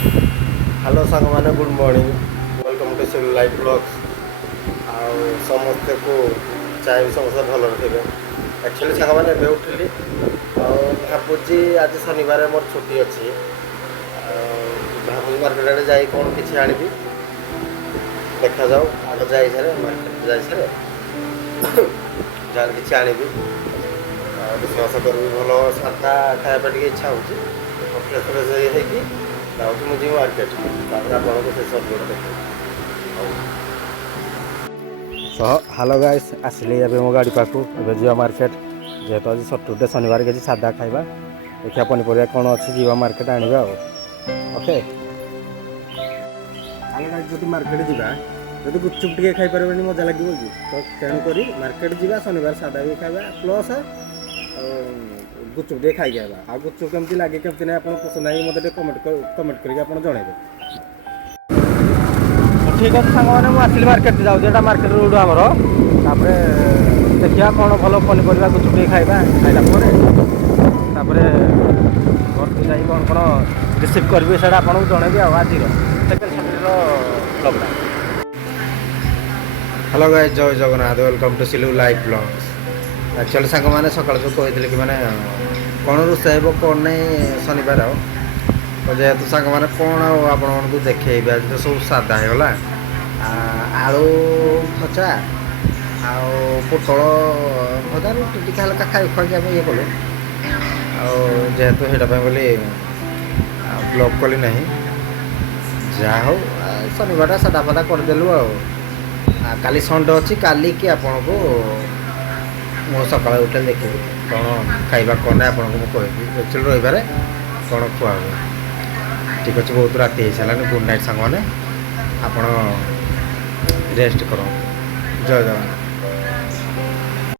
hello सांग मैंने good morning welcome to civil life blogs आउ समस्ते को चाहिए समस्ते भल रखे एक्चुअली सांग मैंने ଏବେ ଉଠିଲି ଆଉ ଭାବୁଛି ଆଜି ଶନିବାର ମୋର ଛୁଟି ଅଛି ଭାବୁଛି ମାର୍କେଟ ଆଡ଼େ ଯାଇ କ'ଣ କିଛି ଆଣିବି ଦେଖାଯାଉ ଆଗ ଯାଇ ସାରେ ମାର୍କେଟ ଯାଇ ସାରେ ଯାହା କିଛି ଆଣିବି ଆଉ ବିଶ୍ୱାସ କରିବି ଭଲ ସାଧା ଖାଇବା ପାଇଁ ଟିକେ ଇଚ୍ଛା ହେଉଛି ଫ୍ରେଶ୍ ଫ୍ରେଶ୍ ହେଇକି ଯାଉଛି ମୁଁ ଯିବି ମାର୍କେଟ ତାପରେ ଆପଣଙ୍କୁ ଶେଷ ଭିଡ଼ିଓ ଦେଖିବି ହ୍ୟାଲୋ ଗାଇସ୍ ଆସିଲି ଏବେ ମୋ ଗାଡ଼ି ପାଖକୁ ଏବେ ଯିବା ମାର୍କେଟ ଯେହେତୁ ଆଜି ସଟରଡେ ଶନିବାର କିଛି ସାଧା ଖାଇବା ଦେଖିବା ପନିପରିବା କ'ଣ ଅଛି ଯିବା ମାର୍କେଟ ଆଣିବା ଆଉ ଓକେ ହ୍ୟାଲୋ ଗାଇସ୍ ଯଦି ମାର୍କେଟ ଯିବା ଯଦି ଗୁପଚୁପ୍ ଟିକେ ଖାଇପାରିବନି ମଜା ଲାଗିବ କି ତ ତେଣୁକରି ମାର୍କେଟ ଯିବା ଶନିବାର ସାଧା ବି ଖାଇବା ପ୍ଲସ୍ ଗୁପଚୁପ୍ ଟିକେ ଖାଇକି ଆଇବା ଆଉ ଗୁପଚୁପ୍ କେମିତି ଲାଗେ କେମିତି ନାହିଁ ଆପଣ ପସନ୍ଦ ନାହିଁ ମୋତେ ଟିକେ କମେଣ୍ଟ କରିକି ଆପଣ ଜଣାଇବେ ଠିକ୍ ଅଛି ସାଙ୍ଗମାନେ ମୁଁ ଆସିଲି ମାର୍କେଟ ଯାଉଛି ଏଇଟା ମାର୍କେଟ ରୋଡ଼ ଆମର ତାପରେ ଦେଖିବା କ'ଣ ଭଲ ପନିପରିବା ଗୁପଚୁପ୍ ଟିକେ ଖାଇବା ଖାଇଲା ପରେ ତାପରେ ଘରକୁ ଯାଇ କ'ଣ ରିସିଭ୍ କରିବି ସେଇଟା ଆପଣଙ୍କୁ ଜଣାଇବି ଆଉ ଆଜିର ସେକେଣ୍ଡ ସଟରଡେର ବ୍ଲଗ୍ଟା hello guys Jai Jagannath welcome to Silu life vlogs actually ସାଙ୍ଗମାନେ ସକାଳୁ ଯେଉଁ କହିଥିଲେ କି ମାନେ କ'ଣ ରୋଷେଇ ହେବ କ'ଣ ନାହିଁ ଶନିବାର ଆଉ ଯେହେତୁ ସାଙ୍ଗମାନେ କ'ଣ ଆଉ ଆପଣମାନଙ୍କୁ ଦେଖେଇବେ ଆଜି ତ ସବୁ ସାଧା ହେଇଗଲା ଆଳୁ ଭଜା ଆଉ ପୋଟଳ ଭଜା ରୁଟି ଟିକେ ହାଲକା ଖାଇକି ଆମେ ଇଏ କଲୁ ଆଉ ଯେହେତୁ ସେଇଟା ପାଇଁ ବୋଲି ବ୍ଲଗ୍ କଲି ନାହିଁ ଯାହା ହଉ ଶନିବାରଟା ସାଧା ଫାଦା କରିଦେଲୁ ଆଉ କାଲି ସଣ୍ଡେ ଅଛି କାଲିକି ଆପଣଙ୍କୁ ମୁଁ ସକାଳେ ଉଠିଲେ ଦେଖିବି କ'ଣ ଖାଇବା କ'ଣ ନାହିଁ ଆପଣଙ୍କୁ ମୁଁ କହିବି ଆକ୍ଚୁଆଲି ରହିବାରେ କ'ଣ ଖୁଆ ହୁଏ ଠିକ୍ ଅଛି ବହୁତ ରାତି ହେଇସାରିଲାଣି ଗୁଡ୍ ନାଇଟ୍ ସାଙ୍ଗମାନେ ଆପଣ ରେଷ୍ଟ କରନ୍ତୁ ଜୟ ଜଗନ୍ନାଥ